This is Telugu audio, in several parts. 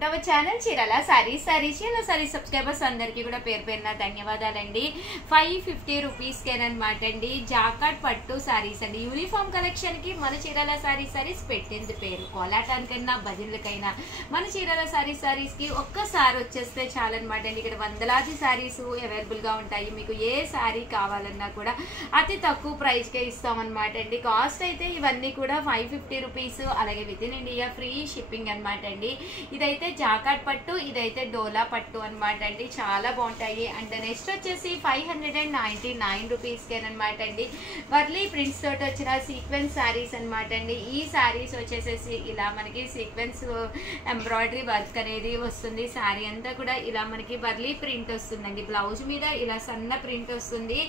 To our channel Chirala saris saris subscribers అందరికీ కూడా పేరు పేరున ధన్యవాదాలండి. 550 రూపీస్ కేనమాట అండి. జాకాట్ పట్టు సారీస్ అండి. యూనిఫామ్ కలెక్షన్ కి మన చీరాల సారీస్ పెట్టింది పేరు. కోలాటానికైనా భజనలకైనా మన చీరాల సారీస్ కి ఒక్కసారి వచ్చేస్తే చాలన్నమాట అండి. ఇక్కడ వందలాది సారీస్ అవైలబుల్ గా ఉంటాయి. మీకు ఏ సారీ కావాలన్నా కూడా అతి తక్కువ ప్రైస్ కే ఇస్తామన్నమాట అండి. కాస్ట్ అయితే ఇవన్నీ కూడా 550 రూపీస్. అలాగే with in India free shipping అనమాట అండి. ఇదైతే జాకాట్ పట్టు, ఇదైతే డోలా పట్టు అనమాట అండి. చాలా బాగుంటాయి. అండ్ నెక్స్ట్ వచ్చేసి 599 రూపీస్ కేనమాట అండి. వర్లీ ప్రింట్స్ తోటి వచ్చిన సీక్వెన్స్ సారీస్ అనమాట అండి. ఈ సారీస్ వచ్చేసేసి ఇలా మనకి సీక్వెన్స్ ఎంబ్రాయిడరీ వర్క్ అనేది వస్తుంది. సారీ అంతా కూడా ఇలా మనకి వర్లీ ప్రింట్ వస్తుందండి. బ్లౌజ్ మీద ఇలా సన్న ప్రింట్ వస్తుంది.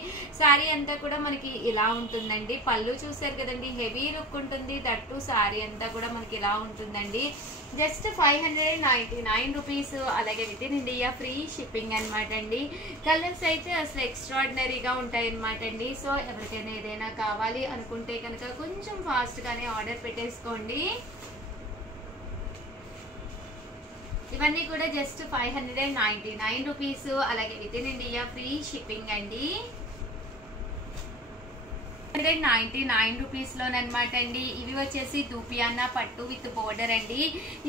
సారీ అంతా కూడా మనకి ఇలా ఉంటుందండి. పళ్ళు చూసారు కదండి, హెవీ లుక్ ఉంటుంది. దట్టు సారీ అంతా కూడా మనకి ఇలా ఉంటుందండి. Just 599 rupees. అలాగే with in India free shipping అనమాట అండి. కలర్స్ అయితే అసలు ఎక్స్ట్రాడినరీగా ఉంటాయి అనమాట అండి. సో ఎవరికైనా ఏదైనా కావాలి అనుకుంటే కనుక కొంచెం ఫాస్ట్ గానే ఆర్డర్ పెట్టేసుకోండి. ఇవన్నీ కూడా జస్ట్ 599 రూపీస్. అలాగే with in India free shipping అండి. 199 రూపీస్ లోనమాట అండి. ఇవి వచ్చేసి దూపియానా పట్టు విత్ బోర్డర్ అండి.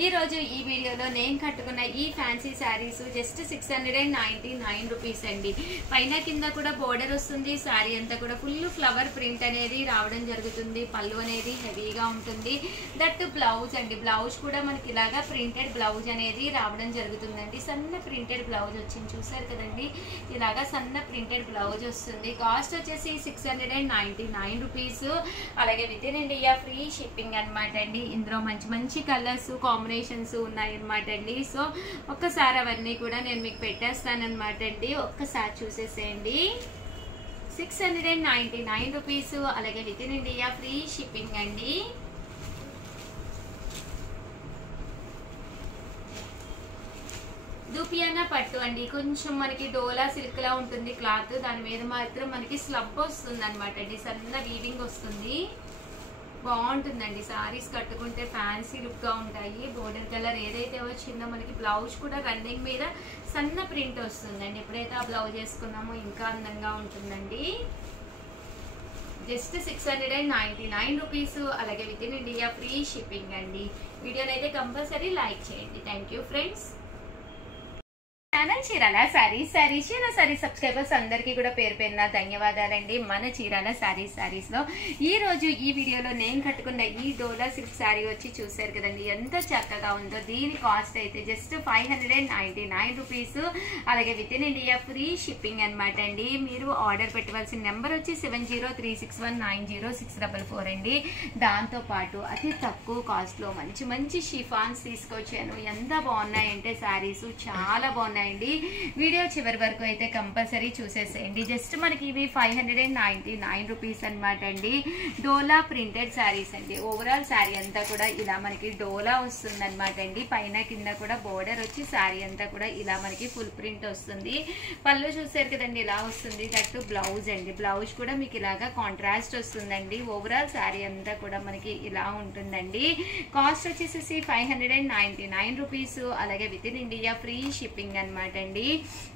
ఈ రోజు ఈ వీడియోలో నేను కట్టుకున్న ఈ ఫ్యాన్సీ శారీస్ జస్ట్ 699 రూపీస్ అండి. పైన కింద కూడా బోర్డర్ వస్తుంది. శారీ అంతా కూడా ఫుల్ ఫ్లవర్ ప్రింట్ అనేది రావడం జరుగుతుంది. పళ్ళు అనేది హెవీగా ఉంటుంది. దట్ బ్లౌజ్ అండి. బ్లౌజ్ కూడా మనకి ఇలాగా ప్రింటెడ్ బ్లౌజ్ అనేది రావడం జరుగుతుందండి. సన్న ప్రింటెడ్ బ్లౌజ్ వచ్చింది చూసారు కదండి. ఇలాగా సన్న ప్రింటెడ్ బ్లౌజ్ వస్తుంది. కాస్ట్ వచ్చేసి 699 రూపీస్. అలాగే with in India free shipping అనమాట అండి. ఇందులో మంచి మంచి కలర్స్ కాంబినేషన్స్ ఉన్నాయి అనమాట అండి. సో ఒక్కసారి అవన్నీ కూడా నేను మీకు పెట్టేస్తాను అనమాట అండి. ఒక్కసారి చూసేసేయండి. 699 రూపీస్. అలాగే with in India free shipping అండి. దూపియానా పట్టు అండి. కొంచెం మనకి డోలా సిల్క్ లా ఉంటుంది క్లాత్. దాని మీద మాత్రం మనకి స్లబ్ వస్తుంది అనమాట అండి. సన్న వీవింగ్ వస్తుంది. బాగుంటుందండి. సారీస్ కట్టుకుంటే ఫ్యాన్సీ లుక్ గా ఉంటాయి. బోర్డర్ కలర్ ఏదైతే వచ్చిందో మనకి బ్లౌజ్ కూడా రన్నింగ్ మీద సన్న ప్రింట్ వస్తుందండి. ఎప్పుడైతే ఆ బ్లౌజ్ వేసుకున్నామో ఇంకా అందంగా ఉంటుందండి. Just 699 rupees. అలాగే with in India free shipping అండి. వీడియోని అయితే కంపల్సరీ లైక్ చేయండి. Thank you friends. Channel Chirala Sarees subscribers అందరికీ కూడా పేరు పేరున ధన్యవాదాలండి. మన చీరాల సారీస్ లో ఈ రోజు ఈ వీడియోలో నేను కట్టుకున్న ఈ డోలా సిల్క్ సారీ వచ్చి చూసారు కదండి, ఎంత చక్కగా ఉందో. దీని కాస్ట్ అయితే జస్ట్ 599 రూపీస్. అలాగే with in India free shipping అనమాట అండి. మీరు ఆర్డర్ పెట్టవలసిన నెంబర్ వచ్చి 7036190644 అండి. దాంతో పాటు అతి తక్కువ కాస్ట్ లో మంచి మంచి షిఫాన్స్ తీసుకొచ్చాను. ఎంత బాగున్నాయంటే సారీస్ చాలా బాగున్నాయి. వీడియో చివరి వరకు అయితే కంపల్సరీ చూసేసేయండి. జస్ట్ మనకి ఇవి 599 రూపీస్ అనమాట అండి. డోలా ప్రింటెడ్ శారీస్ అండి. ఓవరాల్ శారీ అంతా కూడా ఇలా మనకి డోలా వస్తుంది అనమాట అండి. పైన కింద కూడా బోర్డర్ వచ్చి శారీ అంతా కూడా ఇలా మనకి ఫుల్ ప్రింట్ వస్తుంది. పళ్ళు చూసారు కదండి ఇలా వస్తుంది. దట్టు బ్లౌజ్ అండి. బ్లౌజ్ కూడా మీకు ఇలాగా కాంట్రాస్ట్ వస్తుందండి. ఓవరాల్ శారీ అంతా కూడా మనకి ఇలా ఉంటుందండి. కాస్ట్ వచ్చేసి 599 రూపీస్. అలాగే with in India free shipping అనమాట అండి.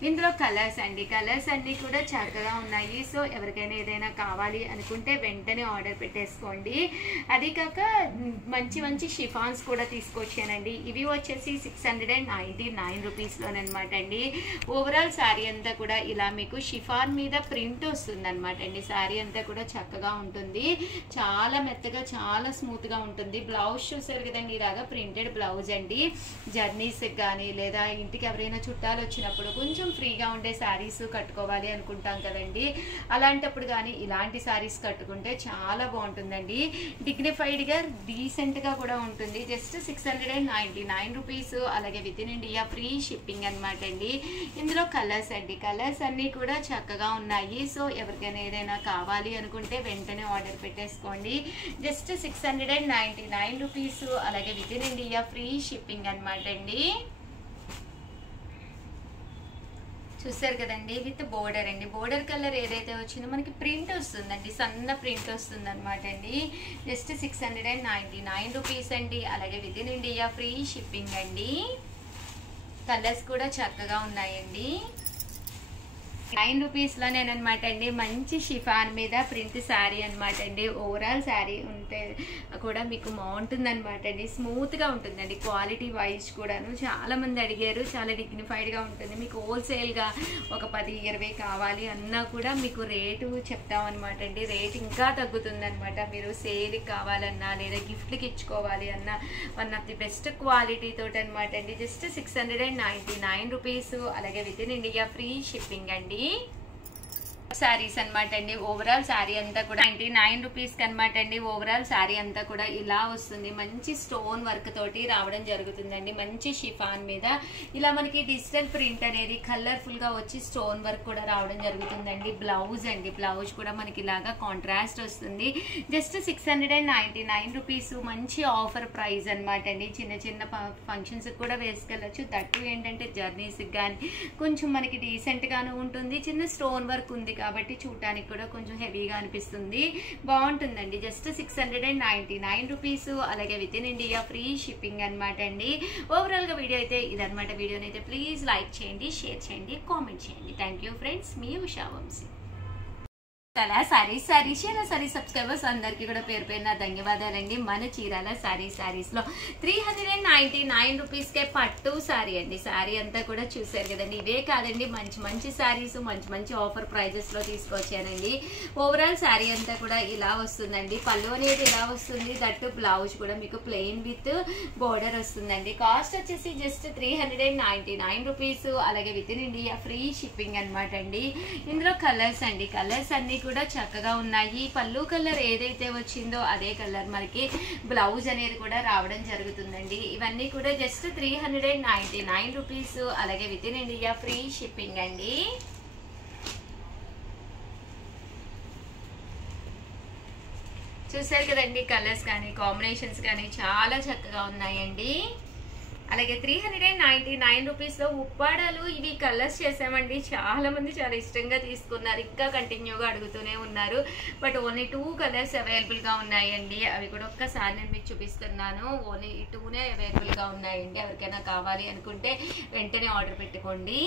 ఇందులో కలర్స్ అండి. కలర్స్ అన్ని కూడా చక్కగా ఉన్నాయి. సో ఎవరికైనా ఏదైనా కావాలి అనుకుంటే వెంటనే ఆర్డర్ పెట్టేసుకోండి. అది కాక మంచి మంచి షిఫాన్స్ కూడా తీసుకొచ్చానండి. ఇవి వచ్చేసి 699 రూపీస్ లోనమాట అండి. ఓవరాల్ శారీ అంతా కూడా ఇలా మీకు షిఫాన్ మీద ప్రింట్ వస్తుంది అనమాట అండి. శారీ అంతా కూడా చక్కగా ఉంటుంది. చాలా మెత్తగా చాలా స్మూత్ గా ఉంటుంది. బ్లౌజ్ చూసారు కదండి ఇలాగా ప్రింటెడ్ బ్లౌజ్ అండి. జర్నీస్ కానీ లేదా ఇంటికి ఎవరైనా చుట్టాలు వచ్చినప్పుడు కొంచెం ఫ్రీగా ఉండే శారీస్ కట్టుకోవాలి అనుకుంటాం కదండి. అలాంటప్పుడు కానీ ఇలాంటి శారీస్ కట్టుకుంటే చాలా బాగుంటుందండి. డిగ్నిఫైడ్ గా డీసెంట్ గా కూడా ఉంటుంది. Just 699 rupees. అలాగే with in India free shipping అనమాట అండి. ఇందులో కలర్స్ అండి. కలర్స్ అన్ని కూడా చక్కగా ఉన్నాయి. సో ఎవరికైనా ఏదైనా కావాలి అనుకుంటే వెంటనే ఆర్డర్ పెట్టేసుకోండి. Just 699 rupees. అలాగే with in India free shipping అనమాట అండి. చూసారు కదండి విత్ బోర్డర్ అండి. బోర్డర్ కలర్ ఏదైతే వచ్చిందో మనకి ప్రింట్ వస్తుందండి, సన్న ప్రింట్ వస్తుంది అనమాట అండి. జస్ట్ 699 రూపీస్ అండి. అలాగే with in India free shipping అండి. కలర్స్ కూడా చక్కగా ఉన్నాయండి. 9 రూపీస్లోనేనమాట అండి. మంచి షిఫాన్ మీద ప్రింట్ శారీ అనమాట అండి. ఓవరాల్ శారీ ఉంటే కూడా మీకు బాగుంటుంది అనమాట అండి. స్మూత్గా ఉంటుందండి. క్వాలిటీ వైజ్ కూడాను చాలా మంది అడిగారు. చాలా డిగ్నిఫైడ్గా ఉంటుంది. మీకు హోల్సేల్గా ఒక 10-20 కావాలి అన్నా కూడా మీకు రేటు చెప్తామన్నమాట అండి. రేట్ ఇంకా తగ్గుతుంది అనమాట. మీరు సేల్కి కావాలన్నా లేదా గిఫ్ట్కి ఇచ్చుకోవాలి అన్నా one of the best quality తోటి అనమాట అండి. Just 699 rupees. అలాగే with in India free shipping అండి. శారీస్ అనమాట అండి. ఓవరాల్ శారీ అంతా కూడా 99 రూపీస్కి అనమాట అండి. ఓవరాల్ శారీ అంతా కూడా ఇలా వస్తుంది. మంచి స్టోన్ వర్క్ తోటి రావడం జరుగుతుందండి. మంచి షిఫాన్ మీద ఇలా మనకి డిజిటల్ ప్రింట్ అనేది కలర్ఫుల్ గా వచ్చి స్టోన్ వర్క్ కూడా రావడం జరుగుతుందండి. బ్లౌజ్ అండి, బ్లౌజ్ కూడా మనకి ఇలాగా కాంట్రాస్ట్ వస్తుంది. Just 699 rupees. మంచి ఆఫర్ ప్రైస్ అనమాట అండి. చిన్న చిన్న ఫంక్షన్స్ కూడా వేసుకెళ్ళచ్చు. దట్టు ఏంటంటే జర్నీస్ కానీ కొంచెం మనకి డీసెంట్ గాను ఉంటుంది. చిన్న స్టోన్ వర్క్ ఉంది కాబట్టి చూడటానికి కూడా కొంచెం హెవీగా అనిపిస్తుంది. బాగుంటుందండి. Just 699 rupees. అలాగే with in India free shipping అనమాట అండి. ఓవరాల్ గా వీడియో అయితే ఇదనమాట. వీడియోని అయితే ప్లీజ్ లైక్ చేయండి, షేర్ చేయండి, కామెంట్ చేయండి. Thank you friends. మీ ఉషా వంశీ. సారీ సబ్స్క్రైబర్స్ అందరికీ కూడా పేరు పేరున ధన్యవాదాలండి. మన చీరాల సారీస్ లో 399 రూపీస్కే పట్టు సారీ అండి. సారీ అంతా కూడా చూసారు కదండి. ఇవే కాదండి, మంచి మంచి సారీస్ మంచి మంచి ఆఫర్ ప్రైజెస్ లో తీసుకొచ్చానండి. ఓవరాల్ సారీ అంతా కూడా ఇలా వస్తుందండి. పళ్ళు అనేది ఇలా వస్తుంది. దట్టు బ్లౌజ్ కూడా మీకు ప్లెయిన్ విత్ బోర్డర్ వస్తుందండి. కాస్ట్ వచ్చేసి జస్ట్ 399 రూపీస్. అలాగే with in India free shipping అనమాట అండి. ఇందులో కలర్స్ అండి. కలర్స్ అన్ని కూడా చక్కగా ఉన్నాయి. పళ్ళు కలర్ ఏదైతే వచ్చిందో అదే కలర్ మనకి బ్లౌజ్ అనేది కూడా రావడం జరుగుతుందండి. ఇవన్నీ కూడా జస్ట్ 399 రూపీస్. అలాగే with in India free shipping అండి. చూసారు కదండి. కలర్స్ కానీ కాంబినేషన్స్ కానీ చాలా చక్కగా ఉన్నాయండి. అలాగే 399 రూపీస్ లో ఉప్పాడాలు ఇవి కలర్స్ చేసామండి. చాలా మంది చాలా ఇష్టంగా తీసుకున్నారు. ఇంకా కంటిన్యూగా అడుగుతూనే ఉన్నారు. బట్ ఓన్లీ 2 కలర్స్ అవైలబుల్ గా ఉన్నాయండి. అవి కూడా ఒక్కసారి నేను మీకు చూపిస్తున్నాను. ఓన్లీ 2నే అవైలబుల్ గా ఉన్నాయండి. ఎవరికైనా కావాలి అనుకుంటే వెంటనే ఆర్డర్ పెట్టుకోండి.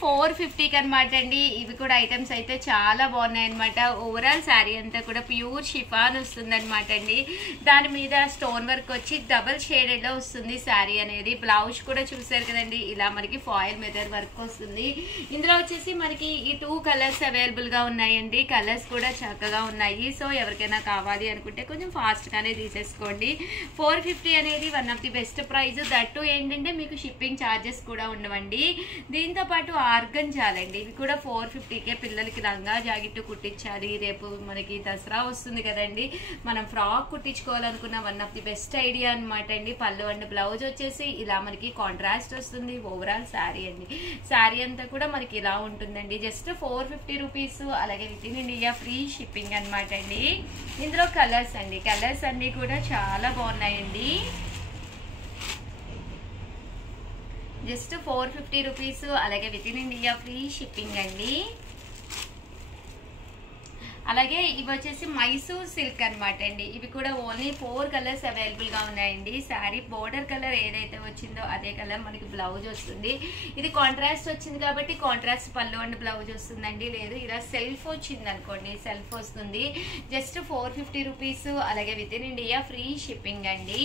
450కి అనమాట అండి. ఇవి కూడా ఐటమ్స్ అయితే చాలా బాగున్నాయి అనమాట. ఓవరాల్ శారీ అంతా కూడా ప్యూర్ షిఫాన్ వస్తుంది అనమాట అండి. దాని మీద స్టోన్ వర్క్ వచ్చి డబల్ షేడెడ్ లో వస్తుంది శారీ అనేది. బ్లౌజ్ కూడా చూసారు కదండి. ఇలా మనకి ఫాయిల్ మిర్రర్ వర్క్ వస్తుంది. ఇందులో వచ్చేసి మనకి ఈ 2 కలర్స్ అవైలబుల్ గా ఉన్నాయండి. కలర్స్ కూడా చక్కగా ఉన్నాయి. సో ఎవరికైనా కావాలి అనుకుంటే కొంచెం ఫాస్ట్ గానే తీసేసుకోండి. 450 అనేది one of the best price. That ఏంటంటే మీకు షిప్పింగ్ ఛార్జెస్ కూడా ఉండవండి. దీంతో పాటు ఆర్గంజాలండి. ఇవి కూడా 450కే పిల్లలకి లంగా జాకెట్ కుట్టించాలి. రేపు మనకి దసరా వస్తుంది కదండి. మనం ఫ్రాక్ కుట్టించుకోవాలనుకున్న one of the best idea అనమాట అండి. పళ్ళు అండ్ బ్లౌజ్ వచ్చేసి ఇలా మనకి కాంట్రాస్ట్ వస్తుంది. ఓవరాల్ శారీ అండి. శారీ అంతా కూడా మనకి ఇలా ఉంటుందండి. Just 450 rupees. అలాగే with in India free shipping అనమాట అండి. ఇందులో కలర్స్ అండి. కలర్స్ అన్ని కూడా చాలా బాగున్నాయండి. Just 450 rupees. అలాగే with in India free shipping అండి. అలాగే ఇవి వచ్చేసి మైసూర్ సిల్క్ అనమాట అండి. ఇవి కూడా ఓన్లీ 4 కలర్స్ అవైలబుల్ గా ఉన్నాయండి. శారీ బోర్డర్ కలర్ ఏదైతే వచ్చిందో అదే కలర్ మనకి బ్లౌజ్ వస్తుంది. ఇది కాంట్రాస్ట్ వచ్చింది కాబట్టి కాంట్రాస్ట్ పళ్ళు అండ్ బ్లౌజ్ వస్తుందండి. లేదు ఇలా సెల్ఫ్ వచ్చింది అనుకోండి, సెల్ఫ్ వస్తుంది. Just 450 rupees. అలాగే with in India free shipping అండి.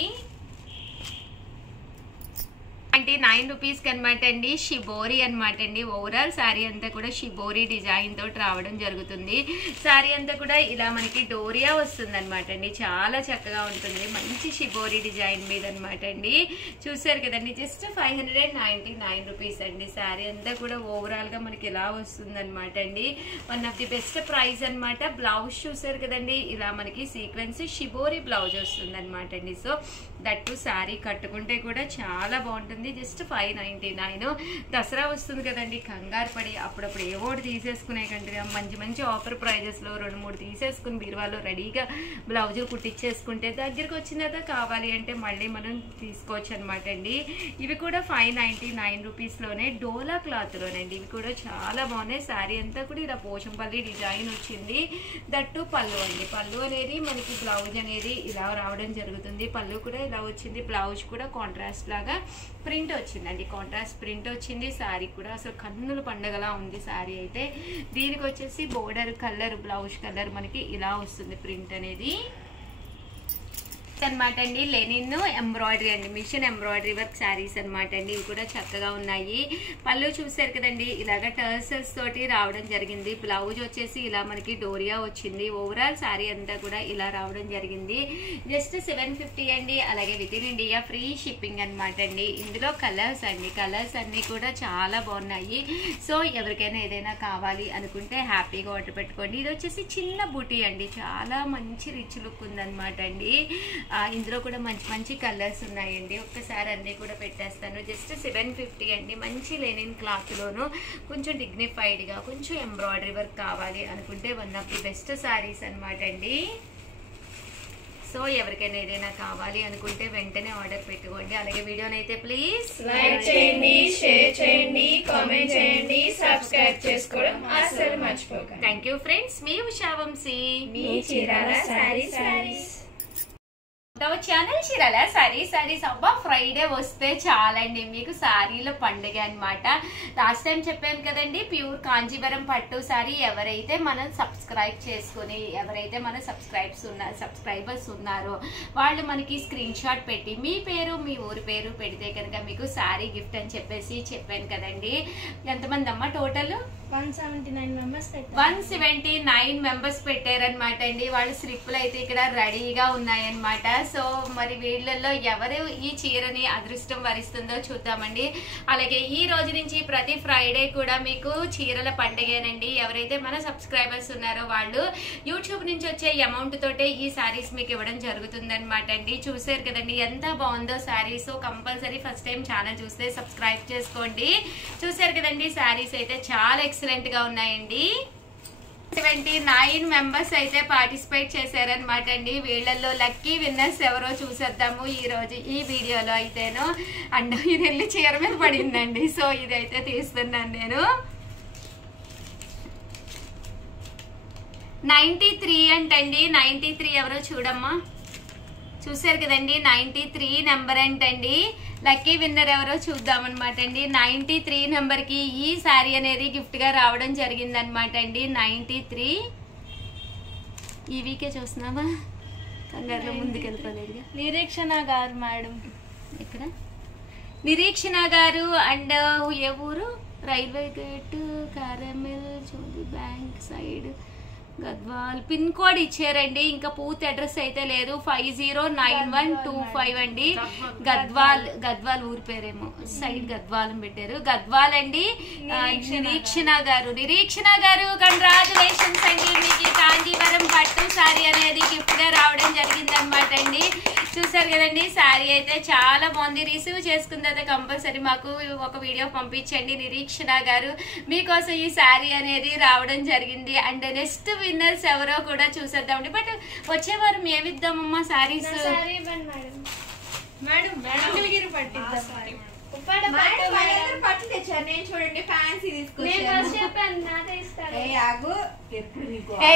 99 రూపీస్కి అనమాట అండి. షిబోరి అనమాట అండి. ఓవరాల్ శారీ అంతా కూడా షిబోరి డిజైన్ తోటి రావడం జరుగుతుంది. శారీ అంతా కూడా ఇలా మనకి డోరియా వస్తుంది అనమాట అండి. చాలా చక్కగా ఉంటుంది. మంచి షిబోరి డిజైన్ మీద అనమాట అండి. చూసారు కదండి. జస్ట్ 599 రూపీస్ అండి. శారీ అంతా కూడా ఓవరాల్ గా మనకి ఇలా వస్తుంది అనమాట అండి. One of the best price అనమాట. బ్లౌజ్ చూసారు కదండి. ఇలా మనకి సీక్వెన్స్ షిబోరి బ్లౌజ్ వస్తుంది అనమాట అండి. సో దట్టు శారీ కట్టుకుంటే కూడా చాలా బాగుంటుంది. జస్ట్ 599. దసరా వస్తుంది కదండి. కంగారు పడి అప్పుడప్పుడు ఏవోటి తీసేసుకునే కంటే మంచి మంచి ఆఫర్ ప్రైజెస్ లో 2-3 తీసేసుకుని బీరువాలో రెడీగా బ్లౌజులు కుట్టించేసుకుంటే దగ్గరికి వచ్చిన తర్వాత కావాలి అంటే మళ్ళీ మనం తీసుకోవచ్చు అనమాట అండి. ఇవి కూడా 599 రూపీస్ లోనే డోలా క్లాత్ లోనండి. ఇవి కూడా చాలా బాగున్నాయి. శారీ అంతా కూడా ఇలా పోచంపల్లి డిజైన్ వచ్చింది. దట్టు పళ్ళు అండి. పళ్ళు అనేది మనకి బ్లౌజ్ అనేది ఇలా రావడం జరుగుతుంది. పళ్ళు కూడా ఇలా వచ్చింది. బ్లౌజ్ కూడా కాంట్రాస్ట్ లాగా ప్రింట్ వచ్చిందండి, కాంట్రాస్ట్ ప్రింట్ వచ్చింది. శారీ కూడా అసలు కన్నుల పండగలా ఉంది శారీ అయితే. దీనికి వచ్చేసి బోర్డర్ కలర్, బ్లౌజ్ కలర్ మనకి ఇలా వస్తుంది ప్రింట్ అనేది అనమాట అండి. లెనిన్ ఎంబ్రాయిడరీ అండి, మిషన్ ఎంబ్రాయిడరీ వర్క్ శారీస్ అనమాట అండి. ఇవి కూడా చక్కగా ఉన్నాయి. పళ్ళు చూసారు కదండి, ఇలాగ టర్సల్స్ తోటి రావడం జరిగింది. బ్లౌజ్ వచ్చేసి ఇలా మనకి డోరియా వచ్చింది. ఓవరాల్ శారీ అంతా కూడా ఇలా రావడం జరిగింది. జస్ట్ 750 అండి. అలాగే with in India free shipping అనమాట అండి. ఇందులో కలర్స్ అండి, కలర్స్ అన్ని కూడా చాలా బాగున్నాయి. సో ఎవరికైనా ఏదైనా కావాలి అనుకుంటే హ్యాపీగా ఆర్డర్ పెట్టుకోండి. ఇది వచ్చేసి చిన్న బూటీ అండి, చాలా మంచి రిచ్ లుక్ ఉందన్నమాట అండి. ఇందులో కూడా మంచి మంచి కలర్స్ ఉన్నాయండి. ఒక్కసారి అన్నీ కూడా పెట్టేస్తాను. జస్ట్ 750 అండి. మంచి లెనిన్ క్లాత్లోను కొంచెం డిగ్నిఫైడ్గా కొంచెం ఎంబ్రాయిడరీ వర్క్ కావాలి అనుకుంటే one of the best saris అనమాట అండి. సో ఎవరికైనా ఏదైనా కావాలి అనుకుంటే వెంటనే ఆర్డర్ పెట్టుకోండి. అలాగే వీడియోని అయితే ప్లీజ్ లైక్ చేయండి, షేర్ చేయండి, కామెంట్ చేయండి, సబ్స్క్రైబ్ చేసుకోవడం అస్సలు మర్చిపోకండి. Thank you friends. మీ ఉషా వంశీ, మీ Chirala sarees. Channel Chirala sarees. అబ్బా ఫ్రైడే వస్తే చాలండి మీకు శారీలో పండుగ అనమాట. లాస్ట్ టైం చెప్పాను కదండి, ప్యూర్ కాంజీవరం పట్టు శారీ ఎవరైతే మనం సబ్స్క్రైబ్ చేసుకుని ఎవరైతే మన సబ్స్క్రైబర్స్ ఉన్నారో వాళ్ళు మనకి స్క్రీన్ షాట్ పెట్టి మీ పేరు మీ ఊరి పేరు పెడితే కనుక మీకు శారీ గిఫ్ట్ అని చెప్పేసి చెప్పాను కదండి. ఎంతమంది అమ్మ టోటల్? 179 మెంబర్స్ పెట్టారనమాట అండి. వాళ్ళు స్లిప్పులు అయితే ఇక్కడ రెడీగా ఉన్నాయన్నమాట. సో మరి వీళ్ళల్లో ఎవరు ఈ చీరని అదృష్టం వరిస్తుందో చూద్దామండి. అలాగే ఈ రోజు నుంచి ప్రతి ఫ్రైడే కూడా మీకు చీరల పండుగేనండి. ఎవరైతే మన సబ్స్క్రైబర్స్ ఉన్నారో వాళ్ళు యూట్యూబ్ నుంచి వచ్చే అమౌంట్ తోటే ఈ శారీస్ మీకు ఇవ్వడం జరుగుతుందన్నమాట అండి. చూసారు కదండి ఎంత బాగుందో sari. So compulsory first time channel చూస్తే సబ్స్క్రైబ్ చేసుకోండి. చూసారు కదండి శారీస్ అయితే చాలా ఎక్సలెంట్ గా ఉన్నాయండి. 79 మెంబర్స్ అయితే పార్టిసిపేట్ చేశారనమాట అండి. వీళ్ళల్లో లక్కీ విన్నర్స్ ఎవరో చూసేద్దాము ఈ రోజు ఈ వీడియోలో అయితేను. అండ్ ఇది వెళ్ళి చీర మీద పడిందండి. సో ఇదైతే తీస్తున్నాను నేను. 93 అంటండి. 93 ఎవరో చూడమ్మా. చూసారు కదండి 93 నెంబర్ అంటండి. లక్కీ విన్నర్ ఎవరో చూద్దాం అనమాట అండి. 93 నెంబర్ కి ఈ శారీ అనేది గిఫ్ట్ గా రావడం జరిగింది అనమాట అండి. 93 ఈ వీకే చూస్తున్నావా? కంగారులో ముందుకు వెళ్ళిపోలేదుగా. నిరీక్షణ గారు మేడం. ఇక్కడ నిరీక్షణ గారు. అండ్ ఏ ఊరు? రైల్వే గేట్, కారమిల్, చోది bank side, Gadwal. Pin code ఇచ్చారండి. ఇంకా పూర్తి అడ్రస్ అయితే లేదు. 509125 అండి. గద్వాల్ ఊరి పేరేమో సైడ్ గద్వాల్ పెట్టారు. గద్వాల్ అండి. నిరీక్షణ గారు కంగ్రాచులేషన్స్ అండి. మీకు కాంజీవరం పట్టు శారీ అనేది గిఫ్ట్ గా రావడం జరిగింది అనమాట అండి. చూసారు కదండి శారీ అయితే చాలా బాగుంది. రిసీవ్ చేసుకున్న తర్వాత కంపల్సరీ మాకు ఒక వీడియో పంపించండి నిరీక్షణ గారు. మీకోసం ఈ శారీ అనేది రావడం జరిగింది. అండ్ నెక్స్ట్ విన్నర్స్ ఎవరో కూడా చూసేద్దామండి. బట్ వచ్చే వారం ఏమిద్దామమ్మా శారీస్? పట్టు తెచ్చారు. నేను చూడండి ఫ్యాన్సీ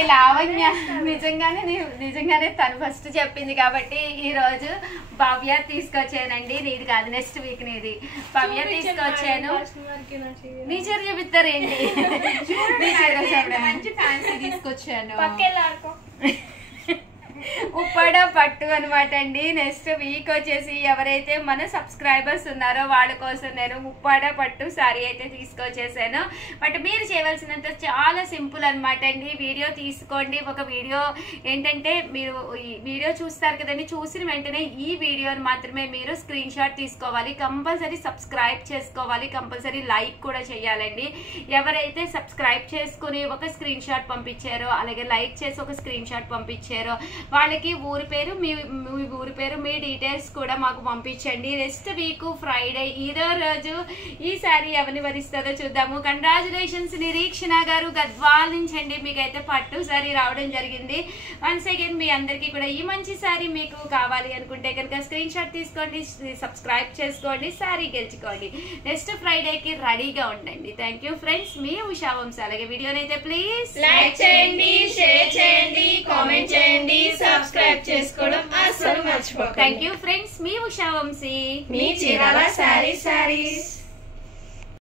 లావణ్య నిజంగానే తను ఫస్ట్ చెప్పింది కాబట్టి ఈ రోజు భవ్య తీసుకొచ్చానండి. నీది కాదు, నెక్స్ట్ వీక్ నీది. భవ్య తీసుకొచ్చాను. నీ చీర చూపిస్తారేంటి? మంచి ఫ్యాన్సీ తీసుకొచ్చాను. ఉప్పాడ పట్టు అనమాట అండి. నెక్స్ట్ వీక్ వచ్చేసి ఎవరైతే మన సబ్స్క్రైబర్స్ ఉన్నారో వాళ్ళ కోసం నేను ఉప్పాడ పట్టు శారీ అయితే తీసుకొచ్చేసాను. బట్ మీరు చేయవలసినంత చాలా సింపుల్ అనమాట అండి. వీడియో తీసుకోండి. ఒక వీడియో ఏంటంటే మీరు ఈ వీడియో చూస్తారు కదండి, చూసిన వెంటనే ఈ వీడియోని మాత్రమే మీరు స్క్రీన్ షాట్ తీసుకోవాలి. కంపల్సరీ సబ్స్క్రైబ్ చేసుకోవాలి. కంపల్సరీ లైక్ కూడా చేయాలండి. ఎవరైతే సబ్స్క్రైబ్ చేసుకుని ఒక స్క్రీన్ షాట్ పంపించారో అలాగే లైక్ చేసి ఒక స్క్రీన్ షాట్ పంపించారో వాళ్ళకి ఊరి పేరు మీ ఊరి పేరు మీ డీటెయిల్స్ కూడా మాకు పంపించండి. నెక్స్ట్ వీక్ ఫ్రైడే ఇదో రోజు ఈ శారీ ఎవరిని వరిస్తుందో చూద్దాము. కంగ్రాచులేషన్స్ నిరీక్షణ గారు గద్వాల్ నుంచి అండి. మీకైతే పట్టు శారీ రావడం జరిగింది. వన్స్ అగైన్ మీ అందరికీ కూడా ఈ మంచి శారీ మీకు కావాలి అనుకుంటే కనుక స్క్రీన్ షాట్ తీసుకోండి, సబ్స్క్రైబ్ చేసుకోండి, శారీ గెలుచుకోండి. నెక్స్ట్ ఫ్రైడేకి రెడీగా ఉండండి. Thank you friends. మీ ఉషా వంశీ. అలాగే వీడియోనైతే ప్లీజ్ లైక్ చేయండి, షేర్ చేయండి, కామెంట్ చేయండి, సబ్స్క్రైబ్ చేసుకోవడం అస్సలు మర్చిపోకండి. థ్యాంక్ యూ ఫ్రెండ్స్, మీ ఉషా వంశీ, మీ చీరాల శారీస్.